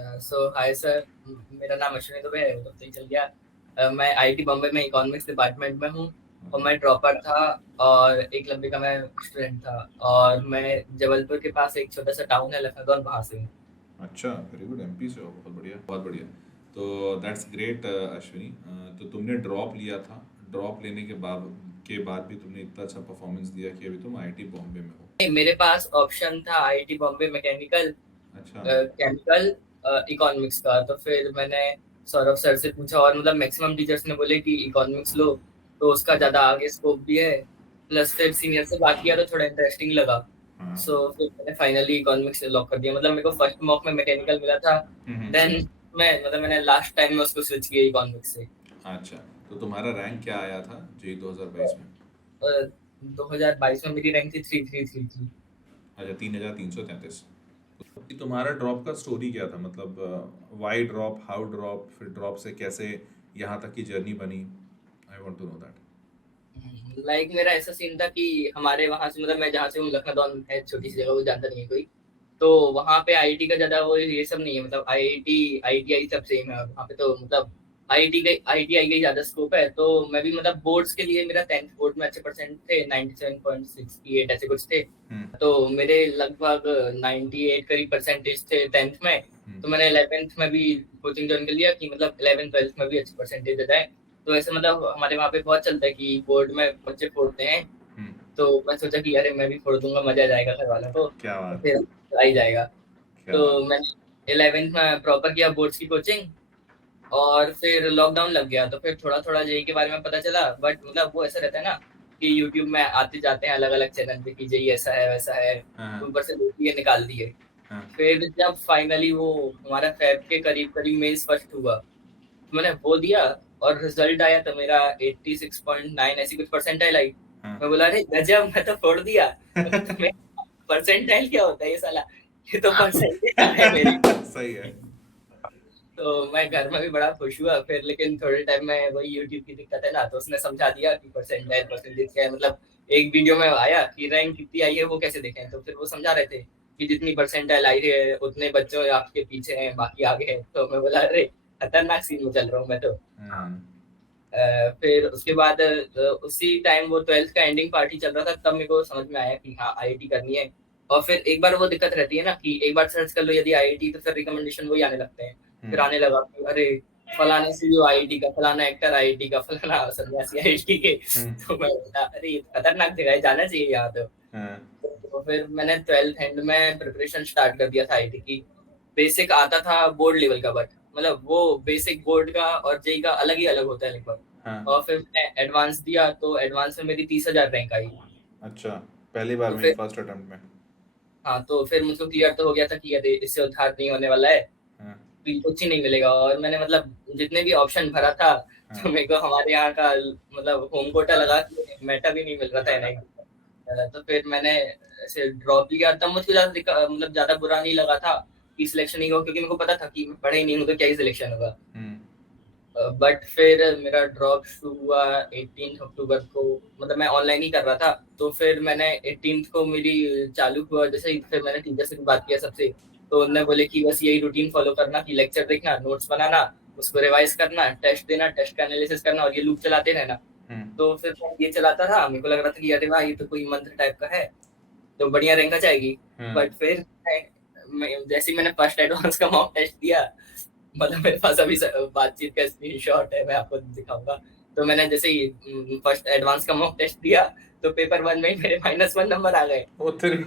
सो hi sir, मेरा नाम अश्विनी दुबे है, वो तो सही चल गया। मैं आईआईटी बॉम्बे में इकोनॉमिक्स डिपार्टमेंट में हूँ और ओके। मैं ड्रॉपर था और एक लंबी का मैं स्टूडेंट था। और मैं जबलपुर के पास एक छोटा सा टाउन है लखनऊ, वहाँ से हूँ। अच्छा, वेरी गुड। एमपी से हो, बहुत बढ़िया बहुत बढ़िया। तो दैट्स ग्रेट अश्विनी। तो तुमने ड्रॉप लिया था। ड्रॉप लेने के बाद भी तुमने इतना अच्छा परफॉर्मेंस दिया कि अभी तुम आईआईटी बॉम्बे में हो। मेरे पास ऑप्शन था आईआईटी बॉम्बे मैकेनिकल, अच्छा। केमिकल, इकोनॉमिक्स का। तो फिर मैंने सौरभ सर से पूछा और मतलब मैक्सिमम टीचर्स ने बोले कि इकोनॉमिक्स लो, तो उसका हाँ ज़्यादा आगे स्कोप भी है। प्लस फिर सीनियर से बात किया तो थोड़ा इंटरेस्टिंग लगा। हाँ। सो फिर मैंने फाइनली इकोनॉमिक्स लॉक कर दिया। मतलब मेरे को फर्स्ट मॉक में मैकेनिकल मिला था, हम्म। देन मैंने लास्ट टाइम में उसको स्विच किया इकोनॉमिक्स से। अच्छा, तो तुम्हारा रैंक क्या आया था जी 2022 में? 2022 में मेरी रैंक थी 3333। अच्छा, 3333। तुम्हारा ड्रॉप का स्टोरी क्या था? मतलब वाई ड्रॉप, हाउ ड्रॉप, फिर ड्रॉप से कैसे यहाँ तक की जर्नी बनी? I want to know that. Like मेरा ऐसा सीन था कि हमारे वहां से, मतलब मैं जहाँ से हूँ लखनऊ है, छोटी सी जगह, वो जानता नहीं है कोई। तो वहाँ पे आईआईटी का ज्यादा वो ये सब नहीं है। मतलब आईआईटी आईटीआई सब सेम है वहाँ पे। तो मतलब आईटीआई का ही ज्यादा स्कोप है। तो मैं भी मतलब बोर्ड्स के लिए, मेरा 10th बोर्ड में अच्छे परसेंट थे, 97.68 ऐसे कुछ थे। हम्म। तो मेरे लगभग 98 करीब परसेंटेज थे 10th में। हम्म। तो मैंने 11th में भी कोचिंग ज्वाइन कर लिया कि मतलब 11th 12th में भी अच्छे परसेंटेज आ जाए। तो ऐसे मतलब हमारे वहाँ पे बहुत चलता है कि बोर्ड में बच्चे फोड़ते हैं। हम्म। तो मैं सोचा कि अरे मैं भी फोड़ दूंगा, मजा आ जाएगा घर वालों को, क्या और बात फिर है। आ ही जाएगा। क्या तो बात मैंने 11th में प्रॉपर किया बोर्ड्स की कोचिंग। और फिर लॉकडाउन लग गया तो फिर थोड़ा थोड़ा जेई के बारे में पता चला। बट मतलब वो ऐसा रहता है ना कि यूट्यूब में आते जाते हैं अलग अलग चैनल पे कि जेई ऐसा है वैसा है, है। हाँ। तो ऊपर से देख लिए निकाल दिए। हाँ। फिर जब फाइनली वो हमारा फैब के करीब करीब मेंस फर्स्ट हुआ, तो मैंने वो दिया और रिजल्ट आया तो मेरा 86.9 ऐसी कुछ परसेंटाइल आई। हाँ। मैं बोला अरे गजब, मैं तो फोड़ दिया। मैं कहा, तुम्हें परसेंटाइल क्या होता है ये साला, ये तो परसेंटेज आ रहे मेरे। सही है। तो मैं घर में भी बड़ा खुश हुआ फिर। लेकिन थोड़े टाइम में वही यूट्यूब की दिक्कत है ना, तो उसने समझा दिया कि परसेंटाइल परसेंटेज क्या है। मतलब एक वीडियो में आया कि रैंक कितनी आई है वो कैसे देखें, तो फिर वो समझा रहे थे कि जितनी परसेंटाइल आई है उतने बच्चों आपके पीछे हैं, बाकी आगे हैं। तो मैं बोला अरे खतरनाक सीन में चल रहा हूँ मैं तो। हम्म। फिर उसके बाद उसी टाइम वो 12th का एंडिंग पार्टी चल रहा था, तब मेरे को समझ में आया कि हाँ आईआईटी करनी है। और फिर एक बार वो दिक्कत रहती है ना कि एक बार सर्च कर लो यदि आईआईटी, तो फिर रिकमेंडेशन वही आने लगते हैं। फिर आने लगा कि अरे फलाने सीईओ आईआईटी का, फलाना एक्टर आईआईटी का, फलाना सन्यासी आईआईटी के। हम्म। तो मैं बोला अरे ये तो खतरनाक जगह है, जाना चाहिए यहाँ तो। हाँ। तो फिर मैंने 12th एंड में प्रिपरेशन स्टार्ट कर दिया था आईआईटी की। बेसिक आता था बोर्ड लेवल का, बट मतलब वो बेसिक बोर्ड का और जेई का अलग ही अलग होता है लगभग। हाँ। और फिर मैंने एडवांस दिया तो एडवांस में मेरी 30,000 रैंक आई। अच्छा, पहली बार तो में ही फिर फर्स्ट अटेम्प्ट में? हाँ, तो फिर मुझको क्लियर तो हो गया था कि यदि इससे उद्धार नहीं होने वाला है हाँ। तो कुछ ही नहीं मिलेगा। और मैंने मतलब जितने भी ऑप्शन भरा था, हाँ। तो मेरे को हमारे यहाँ का मतलब होम कोटा लगा के मेटा भी नहीं मिल रहा था एनआईटी। तो फिर मैंने ऐसे ड्रॉप लिया। तब मुझको मतलब ज्यादा बुरा नहीं लगा था कि सिलेक्शन नहीं हुआ, क्योंकि मेरे को पता था कि मैं पढ़े ही नहीं हूँ तो क्या ही सिलेक्शन होगा। हम्म। बट फिर मेरा ड्रॉप शुरू हुआ 18 अक्टूबर को। मतलब मैं ऑनलाइन ही कर रहा था। तो फिर मैंने 18 को मेरी चालू हुआ जैसे ही, फिर मैंने टीचर से भी बात किया सबसे। तो उन्होंने बोले कि बस यही रूटीन फॉलो करना कि लेक्चर देखना, नोट्स बनाना, उसको रिवाइज करना, टेस्ट देना, टेस्ट का एनालिसिस करना और ये लूप चलाते रहना। हम्म। तो फिर मैं ये चलाता था, मेरे को लग रहा था कि अरे वाह ये तो कोई मंत्र टाइप का है, तो बढ़िया रैंक आ जाएगी। हाँ। बट फिर जैसे ही मैंने फर्स्ट एडवांस का मॉक टेस्ट दिया, मतलब मेरे पास अभी बातचीत का स्क्रीनशॉट है, मैं आपको दिखाऊंगा। तो मैंने जैसे ही फर्स्ट एडवांस का मॉक टेस्ट दिया, तो पेपर वन में ही मेरे -1 नंबर आ गए। ओ तेरी।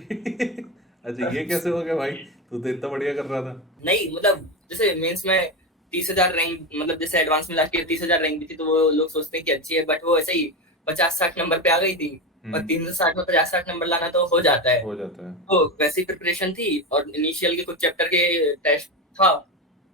अच्छा, ये कैसे हो गया भाई? तू तो इतना बढ़िया कर रहा था। नहीं मतलब जैसे मेंस में 30,000 रैंक, मतलब जैसे एडवांस में लास्ट ईयर 30,000 रैंक भी थी, तो वो लोग सोचते हैं कि अच्छी है, बट वो ऐसे ही 50-60 नंबर पे आ गई थी। और हम्म। 360 में 50-60 नंबर लाना तो हो जाता है। हो जाता है। तो वैसी प्रिपरेशन थी और इनिशियल के कुछ चैप्टर के टेस्ट था।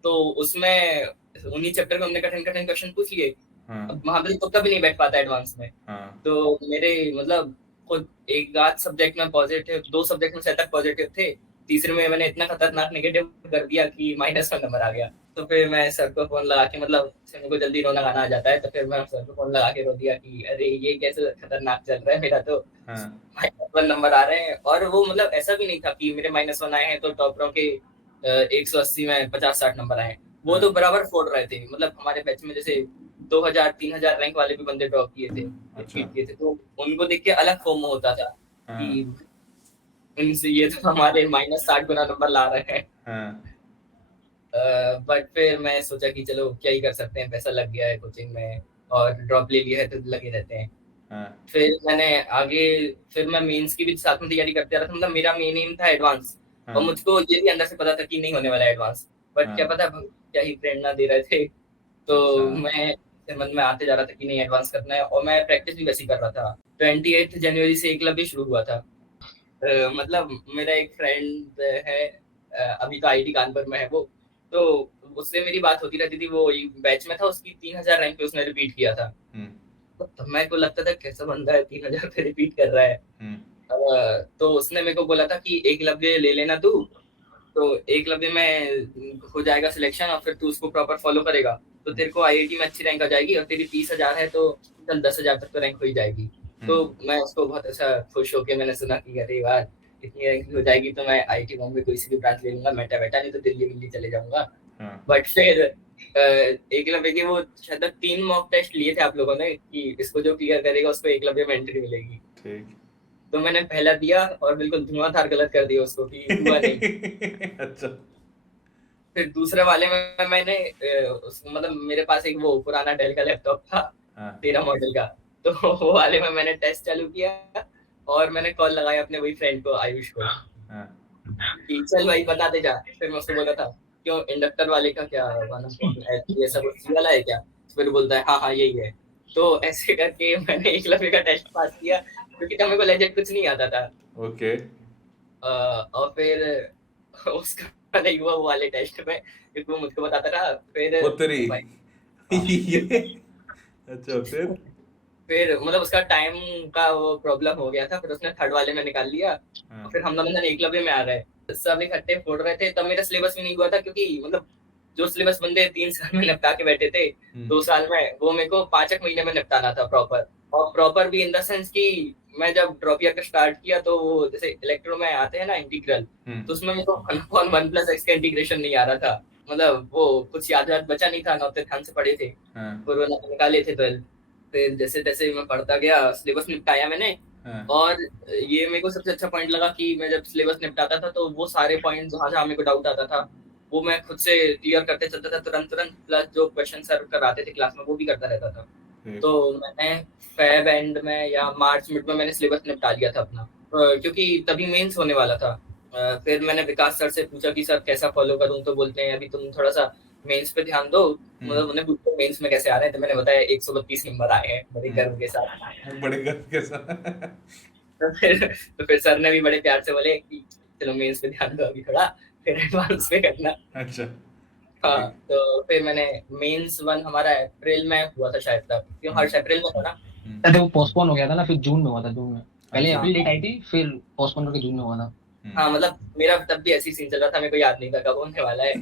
तो उसमें उन्हीं चैप्टर में हमने कठिन कठिन क्वेश्चन पूछ लिए। हाँ। अब वहां पे तो कभी नहीं बैठ पाता एडवांस में। हाँ। तो मेरे मतलब खुद एक आध सब्जेक्ट में पॉजिटिव, दो सब्जेक्ट में शायद तक पॉजिटिव थे, तीसरे में मैंने इतना खतरनाक नेगेटिव कर दिया कि -1 नंबर आ गया। तो फिर मैं सर को फोन लगा के, मतलब से मेरे को जल्दी रोना गाना आ जाता है, तो फिर मैं सर को फोन लगा के रो दिया कि अरे ये कैसे खतरनाक चल रहा है मेरा तो, हाँ। -1 नंबर आ रहे हैं। और वो मतलब ऐसा भी नहीं था कि मेरे -1 आए हैं तो टॉपरों के 180 में 50-60 नंबर आए। वो हाँ। तो बराबर फोड़ रहे थे, मतलब हमारे बैच में जैसे 2000-3000 रैंक वाले भी बंदे ड्रॉप किए थे, अच्छा। रिपीट किए थे, तो उनको देख के अलग फोमो होता था कि हाँ। इनसे ये तो हमारे -60 गुना नंबर ला रहे हैं। हाँ। बट फिर मैं सोचा कि चलो क्या ही कर सकते हैं, पैसा लग गया है कोचिंग में और ड्रॉप ले लिया है तो लगे रहते हैं। हाँ। फिर मैंने आगे फिर मैं मेंस की भी साथ में तैयारी करते रहा था, मतलब मेरा मेन एम था एडवांस, और हाँ। मुझको ये भी अंदर से पता था कि नहीं होने वाला एडवांस, बट क्या हाँ। पता क्या ही प्रेरणा दे रहे थे, अच्छा। तो मैं मन में आते जा रहा था कि नहीं एडवांस करना है, और मैं प्रैक्टिस भी वैसी कर रहा था। 28 जनवरी से एकलव्य शुरू हुआ था। मतलब मेरा एक फ्रेंड है, अभी तो आईटी कानपुर में है वो, तो उससे मेरी बात होती रहती थी, वो बैच में था, उसकी 3000 रैंक पे उसने रिपीट किया था। हम्म। तो मेरे को लगता था कैसा बंदा है 3000 पे रिपीट कर रहा है। हम्म। तो उसने मेरे को बोला था कि एकलव्य ले लेना तू, तो एकलव्य में हो जाएगा सिलेक्शन, और फिर तू उसको प्रॉपर फॉलो करेगा तो तेरे को आईआईटी में अच्छी रैंक आ जाएगी, और तेरी 30,000 है तो चल 10,000 तक तो रैंक हो ही जाएगी। तो हम्म। मैं उसको बहुत अच्छा खुश होके मैंने सुना कि अरे यार इतनी रैंक हो जाएगी तो मैं आईआईटी बॉम्बे कोई सी भी ब्रांच ले लूंगा, मेटा बेटा, नहीं तो दिल्ली विल्ली चले जाऊंगा। हाँ। बट फिर एकलव्य के वो शायद 3 मॉक टेस्ट लिए थे आप लोगों ने कि इसको जो क्लियर करेगा उसको एकलव्य में एंट्री मिलेगी। ठीक। तो मैंने पहला दिया और बिल्कुल धुआंधार गलत कर दिया उसको कि हुआ नहीं। अच्छा। फिर दूसरे वाले में मैंने मतलब मेरे पास एक वो पुराना डेल का लैपटॉप था, हाँ। 13 मॉडल का, तो वो वाले में मैंने टेस्ट चालू किया, और मैंने कॉल लगाया अपने वही फ्रेंड को, आयुष को, हाँ। कि चल भाई बताते जा। फिर मैं उसको बोला था क्यों इंडक्टर वाले का क्या ये सब उसी वाला है क्या, फिर बोलता है हाँ हाँ यही है। तो ऐसे करके मैंने एकलव्य का टेस्ट पास किया, क्योंकि तब मेरे को लेजेंड कुछ नहीं आता था। ओके। और फिर उसका नहीं हुआ वो वाले टेस्ट में, क्योंकि वो मुझको बताता रहा। फिर वो तेरी भाई हाँ, ये। अच्छा, फिर? फिर मतलब उसका टाइम का वो प्रॉब्लम हो गया था, फिर उसने थर्ड वाले में निकाल लिया, हाँ। और फिर हम लोग एकलव्य में आ रहे, सब इकट्ठे फोड़ रहे थे। तब मेरा सिलेबस भी नहीं हुआ था, क्योंकि मतलब जो सिलेबस बंदे 3 साल में निपटा के बैठे थे हम्म। 2 साल में, वो मेरे को 5 एक महीने में निपटाना था प्रॉपर। और प्रॉपर भी इन द सेंस कि मैं जब ड्रॉप ईयर का स्टार्ट किया तो वो जैसे इलेक्ट्रो में आते हैं ना इंटीग्रल, तो उसमें मेरे को 1/1 + x का इंटीग्रेशन नहीं आ रहा था, मतलब वो कुछ याद याद बचा नहीं था, नौते ध्यान से पढ़े थे, हाँ। कोरोना में निकाले थे 12। फिर जैसे तैसे मैं पढ़ता गया, सिलेबस निपटाया मैंने। हाँ। और ये मेरे को सबसे अच्छा पॉइंट लगा कि मैं जब सिलेबस निपटाता था तो वो सारे पॉइंट जहाँ जहाँ मेरे को डाउट आता था वो मैं खुद से क्लियर करते चलता था तुरंत तुरंत, प्लस जो क्वेश्चन सर कराते थे क्लास में वो भी करता रहता था। ठीक। तो मैंने फेब एंड में या मार्च मिड में मैंने सिलेबस निपटा लिया था अपना, क्योंकि तभी मेंस होने वाला था। फिर मैंने विकास सर से पूछा कि सर कैसा फॉलो करूं, तो बोलते हैं अभी तुम थोड़ा सा मेंस पे ध्यान दो। मतलब उन्हें पूछा मेंस में कैसे आ रहे हैं, तो मैंने बताया 132 नंबर आए हैं बड़े गर्व के साथ। बड़े गर्व के साथ। तो फिर तो फिर सर ने भी बड़े प्यार से बोले कि चलो मेंस पे ध्यान दो अभी थोड़ा, फिर एडवांस पे करना। अच्छा। हाँ, ठीक। तो फिर मैंने मेंस 1 हमारा अप्रैल में हुआ था शायद, तब क्यों हर्ष अप्रैल में था ना। अरे वो पोस्टपोन हो गया था ना, फिर जून में हुआ था, जून में पहले अच्छा। अप्रैल डेट आई थी, फिर पोस्टपोन करके जून में हुआ था। हाँ मतलब मेरा तब भी ऐसी सीन चल रहा था, मेरे को याद नहीं था कब होने वाला है।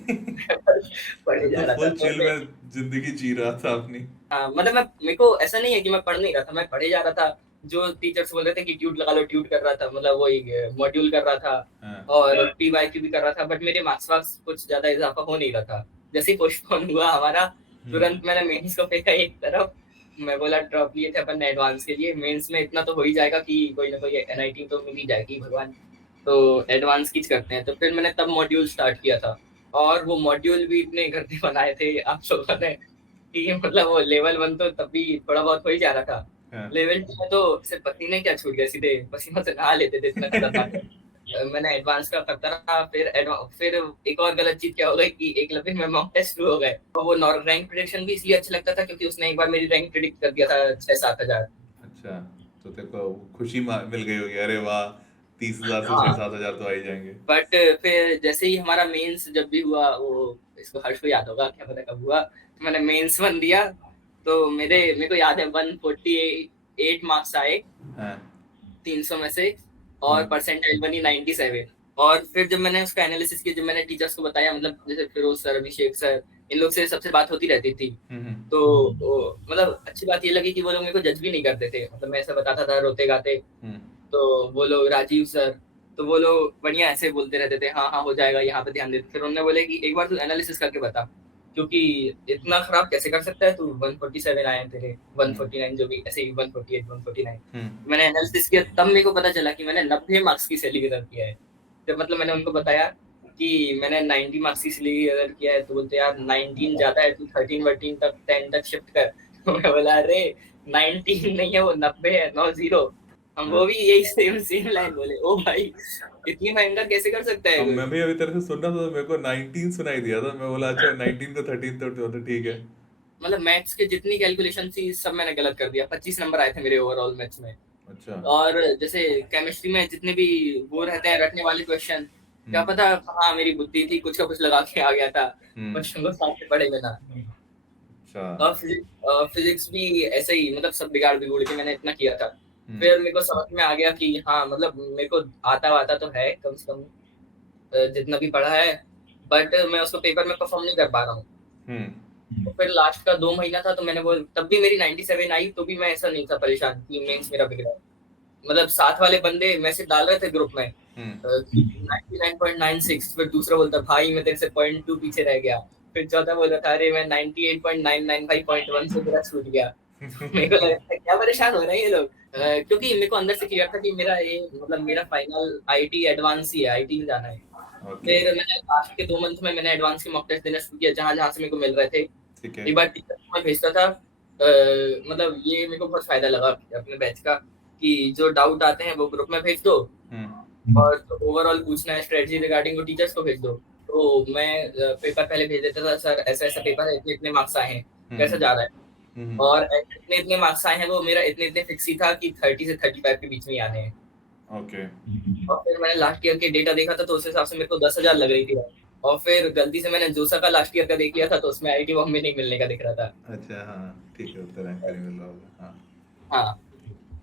पढ़े जा तो रहा था फुल तो चिल में जिंदगी जी रहा था अपनी। हाँ मतलब मैं मेरे को ऐसा नहीं है कि मैं पढ़ नहीं रहा था, मैं पढ़े जा रहा था। जो टीचर्स बोल रहे थे कि ट्यूट लगा लो, ट्यूट कर रहा था, मतलब वही मॉड्यूल कर रहा था, हाँ। और पीवाईक्यू भी कर रहा था, बट मेरे मार्क्स वार्क्स कुछ ज्यादा इजाफा हो नहीं रहा था। जैसे ही पोस्टपोन हुआ हमारा, तुरंत मैंने मेंस को फेंका एक तरफ। मैं बोला ड्रॉप लिए थे अपन ने एडवांस के लिए, मेंस में इतना तो हो ही जाएगा कि कोई ना कोई एनआईटी तो मिल ही जाएगी भगवान, तो एडवांस की करते हैं। तो फिर मैंने तब मॉड्यूल स्टार्ट किया था, और वो मॉड्यूल भी इतने गंदे बनाए थे आप लोगों ने कि मतलब वो लेवल 1 तो तब भी थोड़ा बहुत हो ही जा रहा था, हाँ। लेवल 2 में तो सिर्फ पसीने क्या छूट गए, सीधे पसीनों से नहा लेते थे, इतना खतरनाक है। मैंने एडवांस का करता रहा, फिर एक और गलत चीज क्या हो गई कि एकलव्य में मॉक टेस्ट शुरू हो गए, और वो रैंक प्रिडिक्शन भी इसलिए अच्छा लगता था क्योंकि उसने एक बार मेरी रैंक प्रिडिक्ट कर दिया था 6-7 हजार। अच्छा, तो तेरे को खुशी मिल गई होगी, अरे वाह, 30,000 से छह हाँ, सात हजार तो आ ही जाएंगे। बट फिर जैसे ही हमारा मेंस जब भी हुआ, वो इसको हर्ष को याद होगा क्या पता कब हुआ, तो मैंने मेंस 1 दिया, तो मेरे को याद है 148 मार्क्स आए हाँ। 300 में से, और हम्म। परसेंटाइल बनी 97। और फिर जब मैंने उसका एनालिसिस किया, जब मैंने टीचर्स को बताया, मतलब जैसे फिरोज सर, अभिषेक सर, इन लोग से सबसे बात होती रहती थी, तो मतलब अच्छी बात ये लगी कि वो लोग मेरे को जज भी नहीं करते थे, मतलब मैं ऐसा बताता था रोते गाते, हम्म। तो वो लोग राजीव सर, तो वो लोग बढ़िया ऐसे बोलते रहते थे, हाँ हाँ हो जाएगा, यहाँ पे ध्यान दे। फिर उन्होंने बोले कि एक बार तू एनालिसिस करके बता, क्योंकि इतना खराब कैसे कर सकता है तू, 147 आए हैं तेरे, 149 जो भी, ऐसे ही 148 149। मैंने एनालिसिस किया, तब मेरे को पता चला कि मैंने 90 मार्क्स की सिली गलत किया है। तो मतलब मैंने उनको बताया कि मैंने 90 मार्क्स की सिली गलत किया है, तो बोलते यार 19 ज्यादा है, तू 13 वर्टीन तक 10 तक शिफ्ट कर। तो मैं बोला अरे 19 नहीं है वो 90 है, 90। हम वो भी यही सेम सेम लाइन बोले। ओ भाई इतनी भयंकर कैसे कर सकता है अब कोई? मैं भी अभी तेरे से सुन रहा था तो मेरे को 19 सुनाई दिया था, मैं बोला अच्छा 19 को 13 तो ठीक है। मतलब मैथ्स के जितनी कैलकुलेशन थी सब मैंने गलत कर दिया। 25 नंबर आए थे मेरे ओवरऑल मैथ्स में। अच्छा। और जैसे केमिस्ट्री में जितने भी वो रहते हैं रटने वाले क्वेश्चन, क्या हम्म। पता कहाँ मेरी बुद्धि थी, कुछ का कुछ लगा के आ गया था हम्म। क्वेश्चन को साथ में पढ़े बिना। अच्छा। और फिजिक्स भी ऐसे ही, मतलब सब बिगाड़ बिगुड़ के मैंने इतना किया था। हम्म। फिर मेरे को समझ में आ गया कि हाँ मतलब मेरे को आता तो है कम से कम, जितना भी पढ़ा है, बट मैं उसको पेपर में परफॉर्म नहीं कर पा रहा हूँ। हम्म। तो फिर लास्ट का 2 महीना था, तो मैंने वो, तब भी मेरी 97 आई, तो भी मैं ऐसा नहीं था परेशान कि मेंस मेरा बिगड़ा। मतलब साथ वाले बंदे मैसेज डाल रहे थे ग्रुप में हम्म। 99.96, फिर दूसरा बोलता भाई मैं तेरे से 0.2 पीछे रह गया। फिर चौथा बोल रहा था अरे मैं 98.995.1 से मेरा छूट गया। मेरे को लगा था क्या परेशान हो रहे हैं ये लोग। क्योंकि मेरे को अंदर से क्लियर था कि मेरा ये मतलब मेरा फाइनल आईटी एडवांस ही है, आईटी में जाना है। ओके। फिर मैंने लास्ट के 2 मंथ में मैंने एडवांस के मॉक टेस्ट देना शुरू किया, जहां जहां से मेरे को मिल रहे थे। ठीक है। एक बार टीचर को मैं भेजता था, मतलब ये मेरे को बहुत फायदा लगा अपने बैच का, कि जो डाउट आते हैं वो ग्रुप में भेज दो, हम्म। और जो ओवरऑल पूछना है स्ट्रेटजी रिगार्डिंग वो टीचर्स को भेज दो। तो मैं पेपर पहले भेज देता था, सर ऐसा ऐसा पेपर है, इतने इतने मार्क्स आए हैं, कैसा जा रहा है। हम्म। और इतने इतने मार्क्स आए हैं, वो मेरा इतने इतने फिक्स ही था कि 30 से 35 के बीच में ही आने हैं। ओके। और फिर मैंने लास्ट ईयर के डेटा देखा था, तो उस हिसाब से मेरे को 10,000 लग रही थी। और फिर गलती से मैंने जोसा का लास्ट ईयर का देख लिया था, तो उसमें आईटी बॉम्ब में नहीं मिलने का दिख रहा था। अच्छा हाँ ठीक है, उतना रैंक नहीं मिल रहा होगा हाँ। हाँ,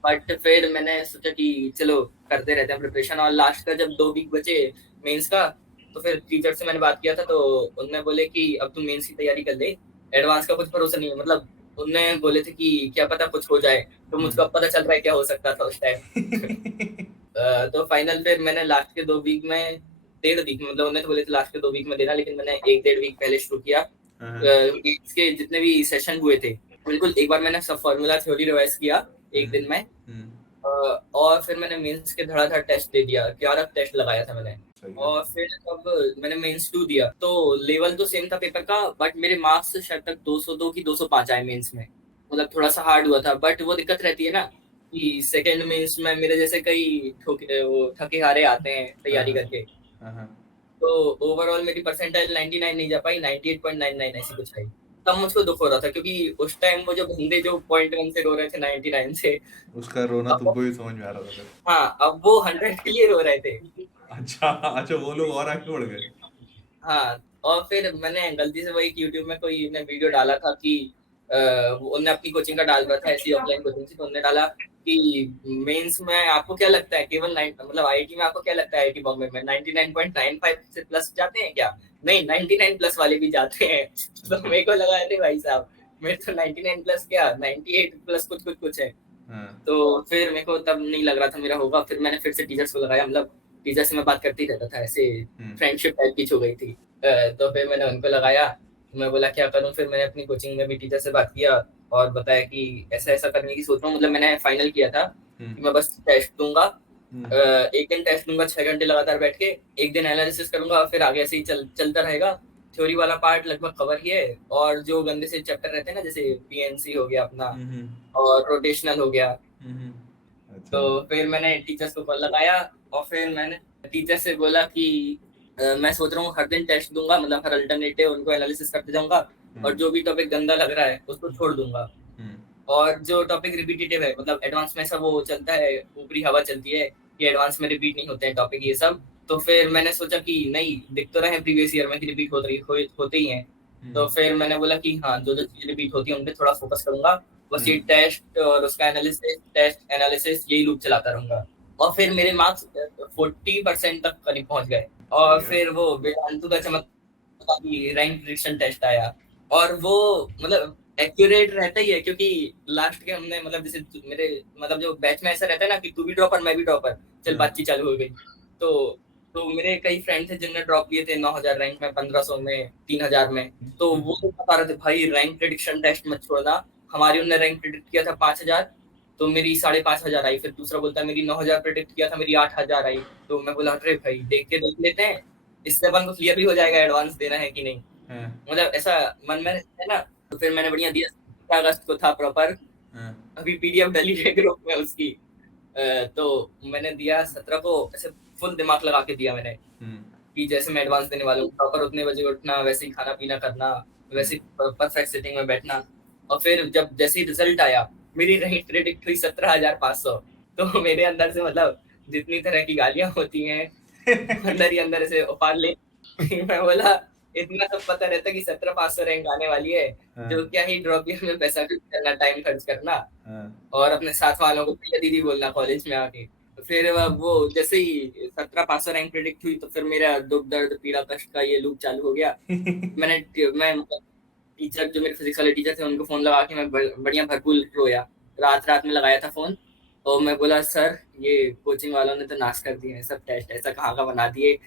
बट फिर मैंने सोचा कि चलो करते रहते हैं प्रिपरेशन। और लास्ट का जब 2 वीक बचे मेंस का, तो फिर टीचर से मैंने बात किया था, तो उनने बोले कि अब तुम मेंस की तैयारी कर ले, एडवांस का कुछ भरोसा नहीं है। मतलब उनने बोले थे कि क्या पता कुछ हो जाए, तो मुझको अब पता चल रहा है क्या हो सकता था उस टाइम। तो फाइनल फिर मैंने लास्ट के 2 वीक में, 1.5 वीक में, मतलब उन्होंने तो बोले थे लास्ट के 2 वीक में देना, लेकिन मैंने 1 1.5 वीक पहले शुरू किया। इसके जितने भी सेशन हुए थे, बिल्कुल एक बार मैंने सब फॉर्मूला थ्योरी रिवाइज किया एक दिन में। अ, और फिर मैंने मेंस के धड़ाधड़ टेस्ट दे दिया, 11 टेस्ट लगाया था मैंने। सही है। और फिर जब मैंने मेंस 2 दिया, तो लेवल तो सेम था पेपर का, बट मेरे मार्क्स शायद तक 202 की 205 आए मेंस में। मतलब थोड़ा सा हार्ड हुआ था, बट वो दिक्कत रहती है ना कि सेकंड मेंस में मेरे जैसे कई वो थके हारे आते हैं हाँ तैयारी हाँ करके। हाँ हाँ। तो ओवरऑल मेरी परसेंटाइल 99 नहीं जा पाई, 98.99 ऐसी कुछ आई। तब मुझको दुख हो रहा था, क्योंकि उस टाइम वो जो बंदे जो 0.1 से रो रहे थे 99 से, उसका रोना अब तुमको भी समझ में आ रहा था फिर। हाँ अब वो 100 के लिए रो रहे थे। अच्छा अच्छा, वो लोग और आगे बढ़ गए। हाँ, और फिर मैंने गलती से वही यूट्यूब में कोई ने वीडियो डाला था कि उनने अपनी कोचिंग का डाल रहा था, ऐसी ऑफलाइन कोचिंग थी, तो उन्होंने डाला कि मेंस में आपको क्या लगता है, केवल 9 मतलब आईआईटी में आपको क्या लगता है, आईआईटी बॉम्बे में 99.95 से प्लस जाते हैं क्या? नहीं, 99 प्लस वाले भी जाते हैं। तो मेरे को लगा अरे भाई साहब, मेरे तो 99 प्लस क्या, 98 प्लस कुछ कुछ कुछ है। हाँ। तो फिर मेरे को तब नहीं लग रहा था मेरा होगा। फिर मैंने फिर से टीचर्स को लगाया, मतलब टीचर से मैं बात करते ही रहता था, ऐसे फ्रेंडशिप टाइप की हो गई थी। तो फिर मैंने उनको लगाया, तो मैं बोला क्या करूं। फिर मैंने अपनी कोचिंग में भी टीचर से बात किया और बताया कि ऐसा ऐसा करने की सोच रहा हूँ। मतलब मैंने फाइनल किया था कि मैं बस टेस्ट दूंगा, एक दिन टेस्ट दूंगा 6 घंटे लगातार बैठ के, एक दिन एनालिसिस करूंगा, फिर आगे ऐसे ही चलता रहेगा। थ्योरी वाला पार्ट लगभग कवर ही है, और जो गंदे से चैप्टर रहते हैं ना, जैसे पीएनसी हो गया अपना, और रोटेशनल हो गया। अच्छा। तो फिर मैंने टीचर्स को कॉल लगाया, और फिर मैंने टीचर से बोला कि मैं सोच रहा हूँ हर दिन टेस्ट दूंगा, मतलब हर अल्टरनेटिव उनको एनालिसिस करते जाऊंगा, और जो भी टॉपिक गंदा लग रहा है उसको छोड़ दूंगा। और जो टॉपिक रिपीटेटिव है, मतलब एडवांस में सब वो चलता है, ऊपरी हवा चलती है कि एडवांस में रिपीट नहीं होते हैं टॉपिक ये सब। तो फिर मैंने सोचा कि नहीं, दिख तो रहे प्रीवियस ईयर में कि रिपीट होते ही हैं। तो फिर मैंने बोला कि हाँ, जो जो चीजें रिपीट होती है उन पे थोड़ा फोकस करूंगा, बस ये टेस्ट और उसका एनालिसिस, टेस्ट एनालिसिस, यही लूप चलाता रहूंगा। और फिर मेरे मार्क्स 40% तक करीब पहुंच गए। सही और है। फिर वो वेदांतु का चमत्कार रैंक प्रेडिक्शन टेस्ट आया, और वो मतलब एक्यूरेट रहता ही है, क्योंकि लास्ट के हमने मतलब जैसे मेरे मतलब जो बैच में ऐसा रहता है ना कि तू भी ड्रॉपर मैं भी ड्रॉपर, चल हाँ बातचीत चालू हो गई। तो मेरे कई फ्रेंड थे जिनने ड्रॉप लिए थे 9,000 रैंक में, 1500 में, 3,000 में। तो वो तो बता रहे थे भाई रैंक प्रेडिक्शन टेस्ट मत छोड़ना, हमारी उनने रैंक प्रेडिक्ट किया था 5,000, तो मेरी 5,500 आई। फिर दूसरा बोलता है मेरी 9,000 प्रेडिक्ट किया था, मेरी 8,000 आई। तो मैं बोला अरे भाई देख लेते हैं, इससे अपन को क्लियर भी हो जाएगा एडवांस देना है कि नहीं। मतलब ऐसा मन में है ना। तो फिर मैंने बढ़िया दिया, 17 अगस्त को था प्रॉपर, अभी पीडीएफ डली है ग्रुप में उसकी। तो मैंने दिया 17 को, ऐसे फुल दिमाग लगा के दिया मैंने कि जैसे मैं एडवांस देने वाला हूँ, प्रॉपर उतने बजे उठना, वैसे ही खाना पीना करना, वैसे परफेक्ट सेटिंग में बैठना। और फिर जब जैसे ही रिजल्ट आया, मेरी रैंक प्रेडिक्ट हुई 17,500। तो मेरे अंदर से मतलब जितनी तरह की गालियां होती हैं अंदर ही अंदर से उफान ले। मैं बोला इतना सब पता रहता कि 17,500 रैंक आने वाली है, जो क्या ही ड्रॉप ईयर में पैसा खर्च करना, टाइम खर्च करना, और अपने साथ वालों को भैया दीदी बोलना कॉलेज में आके। तो फिर वो जैसे ही 17,500 रैंक प्रेडिक्ट हुई, तो फिर मेरा दुख दर्द पीड़ा कष्ट का ये लूप चालू हो गया। मैं टीचर, जो मेरे फिजिक्स वाले टीचर थे, उनको फोन लगा के मैं बढ़िया भरपूर रोया, रात में लगाया था फोन। और मैं बोला सर ये कोचिंग वालों ने तो नाश कर दिए हैं सब, टेस्ट ऐसा कहाँ का बना दिए,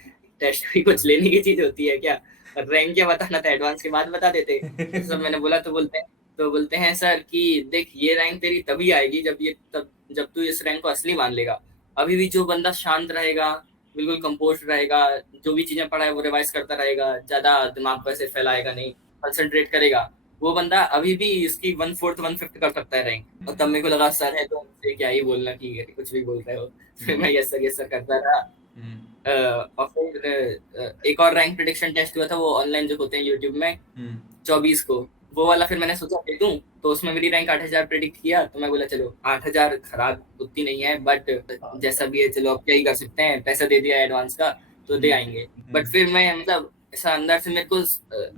टेस्ट भी कुछ लेने की चीज होती है क्या, रैंक क्या बताना था, एडवांस के बाद बता देते। तो सब मैंने बोला, तो बोलते हैं सर कि देख ये रैंक तेरी तभी आएगी जब तू इस रैंक को असली मान लेगा। अभी भी जो बंदा शांत रहेगा, बिल्कुल कंपोज रहेगा, जो भी चीजें पढ़ा है वो रिवाइज करता रहेगा, ज्यादा दिमाग को ऐसे फैलाएगा नहीं, कंसंट्रेट करेगा, वो बंदा अभी भी इसकी 1/4 1/5 कर सकता है रैंक। और तब मेरे को लगा सर है तो मुझसे क्या ही बोलना कि कुछ भी बोल रहे हो। फिर मैं यस सर करता रहा। और फिर एक और रैंक प्रेडिक्शन टेस्ट हुआ था, वो ऑनलाइन जो होते हैं यूट्यूब में, 24 को, वो वाला फिर मैंने सोचा दे दूं। तो उसमें मेरी रैंक 8,000 प्रेडिक्ट किया। तो मैं बोला चलो 8,000 खराब उतनी नहीं है, बट जैसा भी है चलो अब क्या ही कर सकते हैं, पैसा दे दिया एडवांस का तो दे आएंगे। बट फिर मैं मतलब ऐसा अंदर से मेरे को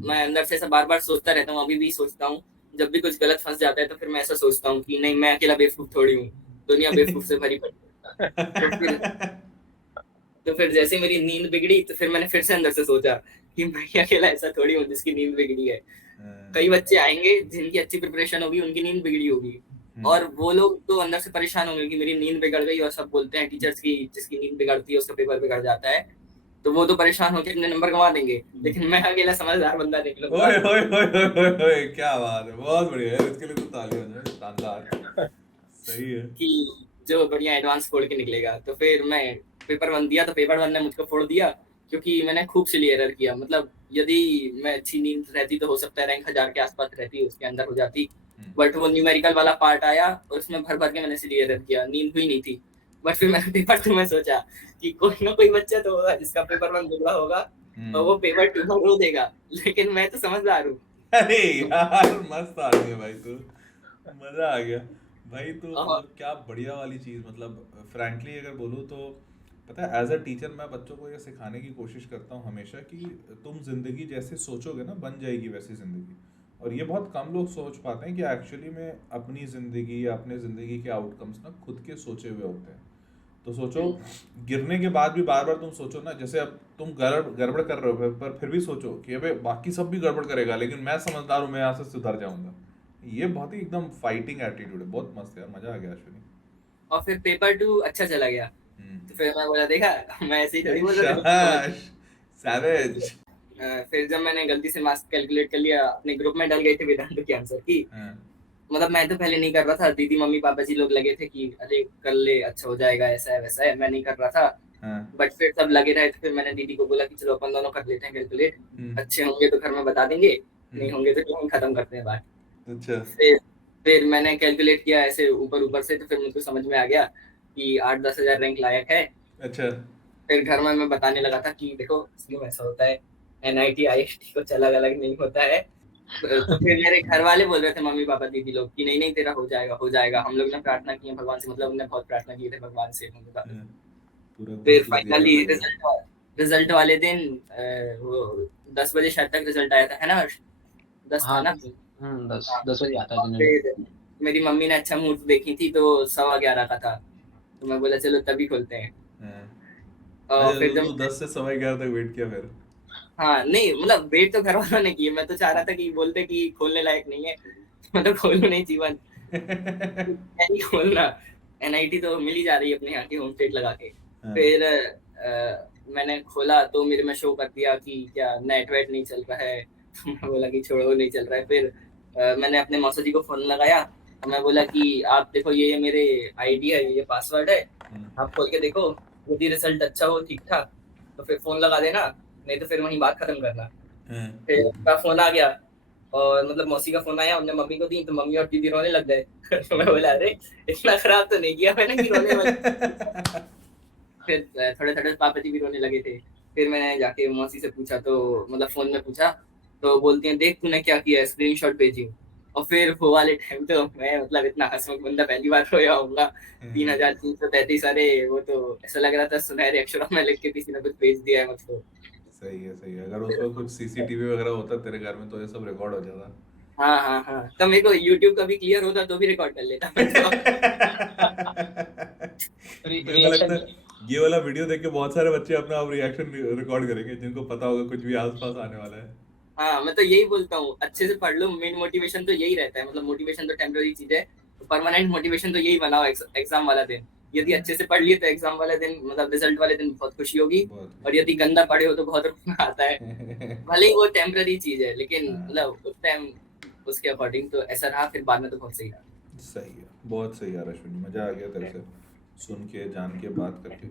मैं अंदर से ऐसा बार बार सोचता रहता हूँ, अभी भी सोचता हूँ, जब भी कुछ गलत फंस जाता है तो फिर मैं ऐसा सोचता हूँ कि नहीं मैं अकेला बेवकूफ थोड़ी हूँ, दुनिया बेवकूफ से भरी पड़ी है। तो फिर जैसे मेरी नींद बिगड़ी, तो फिर मैंने फिर से अंदर से सोचा कि मैं अकेला ऐसा थोड़ी हूँ जिसकी नींद बिगड़ी है। कई बच्चे आएंगे जिनकी अच्छी प्रिपरेशन होगी, उनकी नींद बिगड़ी होगी, और वो लोग तो अंदर से परेशान होंगे कि मेरी नींद बिगड़ गई, और सब बोलते हैं टीचर्स की जिसकी नींद बिगड़ती है उसका पेपर बिगड़ जाता है। तो वो तो परेशान होकर अपने नंबर गंवा देंगे, लेकिन मैं अकेला समझदार बंदा निकलूंगा। ओए ओए ओए ओए ओए क्या बात है, बहुत बढ़िया है, इसके लिए तो तालियां हो जाए, शानदार, सही है कि जो बढ़िया एडवांस फोड़ के निकलेगा। तो फिर मैं पेपर 1 दिया, तो पेपर 1 ने मुझको फोड़ दिया, क्योंकि मैंने खूब सिली एरर किया। मतलब यदि मैं अच्छी नींद रहती तो हो सकता है रैंक 1,000 के आसपास रहती, उसके अंदर हो जाती। बट वो न्यूमेरिकल वाला पार्ट आया और उसमें भर भर के मैंने सिली एरर किया, नींद हुई नहीं थी। बट फिर मैंने पेपर 2 में सोचा कि कोई ना कोई बच्चा तो होगा जिसका पेपर 1 बिगड़ा होगा, और वो पेपर 2 में रो देगा, लेकिन मैं तो समझदार हूँ। अरे यार मस्त आदमी है भाई तू, मजा आ गया भाई। तो मतलब क्या बढ़िया वाली चीज, मतलब फ्रैंकली अगर बोलूँ तो पता है, एज अ टीचर मैं बच्चों को ये सिखाने की कोशिश करता हूँ हमेशा कि तुम जिंदगी जैसे सोचोगे ना बन जाएगी वैसी जिंदगी। और ये बहुत कम लोग सोच पाते हैं कि एक्चुअली में अपनी जिंदगी या अपने जिंदगी के आउटकम्स ना खुद के सोचे हुए होते हैं। तो सोचो गिरने के बाद भी बार बार तुम सोचो ना, जैसे अब तुम गड़बड़ कर रहे हो पर फिर भी सोचो कि अबे बाकी सब भी गड़बड़ करेगा लेकिन मैं समझदार हूँ, मैं यहाँ से सुधर जाऊंगा। ये बहुत ही एकदम फाइटिंग एटीट्यूड है, बहुत मस्त यार, मजा आ गया अश्विनी। और फिर पेपर 2 अच्छा चला गया। तो फिर मैं बोला देखा मैं ऐसे ही थोड़ी बोल रहा शाबाश सैवेज। फिर जब मैंने गलती से मार्क्स कैलकुलेट कर लिया, अपने ग्रुप में डल गए थे वेदांत के आंसर की। मतलब मैं तो पहले नहीं कर रहा था, दीदी मम्मी पापा जी लोग लगे थे कि अरे कर ले अच्छा हो जाएगा, ऐसा है वैसा है, मैं नहीं कर रहा था। बट फिर सब लगे रहे, तो फिर मैंने दीदी को बोला कि चलो अपन दोनों कर लेते हैं कैलकुलेट, अच्छे होंगे तो घर में बता देंगे, नहीं होंगे तो यहीं खत्म करते हैं बात। अच्छा फिर मैंने कैलकुलेट किया ऐसे ऊपर ऊपर से, तो फिर मुझको समझ में आ गया कि 8-10 हजार रैंक लायक है। अच्छा फिर घर में मैं बताने लगा था कि देखो इसमें ऐसा होता है, एनआईटी आईआईटी कुछ अलग अलग नहीं होता है। तो फिर मेरे घर वाले बोल रहे थे, मम्मी पापा दीदी लोग, कि नहीं नहीं तेरा हो जाएगा हो जाएगा, हम लोग ने प्रार्थना की है भगवान से, मतलब हमने बहुत प्रार्थना की थी भगवान से। फिर फाइनली रिजल्ट वाले दिन वो 10 बजे शायद तक रिजल्ट आया था, है ना हर्ष? 10 था हाँ ना? 10 बजे आता है और जनरली। फिर मेरी मम्मी ने अच्छा मुहूर्त देखी थी, तो 11:15 का था, तो मैं बोला चलो तभी खोलते हैं। और अच्छा फिर तो जब तू 10 से 11:15 तक वेट किया फिर? हाँ नहीं मतलब वेट तो घर वालों ने किया, मैं तो चाह रहा था कि बोलते कि खोलने लायक नहीं है, मैं तो खोलूं नहीं जीवन, नहीं खोलना, एनआईटी तो मिल ही जा रही है अपने यहाँ की होम स्टेट लगा के। फिर मैंने खोला तो मेरे में शो कर दिया कि क्या नेट वेट नहीं चल रहा है। तो मैं बोला कि छोड़ो नहीं चल रहा है। फिर मैंने अपने मौसा जी को फोन लगाया और मैं बोला कि आप देखो ये मेरे आईडी है, ये पासवर्ड है, आप खोल के देखो, यदि रिजल्ट अच्छा हो ठीक ठाक तो फिर फोन लगा देना, नहीं तो फिर वहीं बात खत्म करना। फिर उनका फोन आ गया और मतलब मौसी का फोन आया, उनने मम्मी को दी तो मम्मी और दीदी रोने लग गए। तो मैं बोला अरे इतना खराब तो नहीं किया मैंने कि रोने लगे। फिर थोड़े थोड़े पापा जी भी रोने लगे थे। फिर मैंने जाके मौसी से पूछा, तो मतलब फोन में पूछा तो बोलती हैं देख तूने क्या किया है, स्क्रीनशॉट भेजी हूँ। और फिर वो वाले टाइम तो मैं मतलब इतना हंसमुख बंदा पहली बार रोया होऊंगा। 3,333, अरे वो तो ऐसा लग रहा था सुनहरे अक्षरों में लिख के किसी ने कुछ भेज दिया है मुझको। सही है सही है। अगर उस वक्त कुछ सीसीटीवी वगैरह होता तेरे घर में तो ये सब रिकॉर्ड हो जाता। हाँ हाँ हाँ, तो मेरे को यूट्यूब का भी क्लियर होता तो भी रिकॉर्ड कर लेता मैं तो। मेरे को लगता रिएक्शन। है ये वाला वीडियो देख के बहुत सारे बच्चे अपना अब रिएक्शन रिकॉर्ड करेंगे जिनको पता होगा कुछ भी आसपास आने वाला है। हाँ मैं तो यही बोलता हूँ, अच्छे से पढ़ लो, मेन मोटिवेशन तो यही रहता है, मतलब मोटिवेशन तो टेम्पररी चीज है, तो परमानेंट मोटिवेशन तो यही बनाओ एग्जाम वाला दिन। यदि अच्छे से पढ़ लिए तो एग्जाम वाले दिन मतलब रिजल्ट वाले दिन बहुत खुशी होगी, बहुत और खुशी यदि गंदा पढ़े हो तो बहुत रोना आता है। होगी। भले ही वो टेम्पररी चीज है, लेकिन हाँ, मतलब उस टाइम उसके अकॉर्डिंग तो ऐसा रहा, फिर बाद में तो बहुत सही रहा। सही है बहुत सही यार अश्विनी, मजा आ गया तेरे से सुन के जान के बात करके।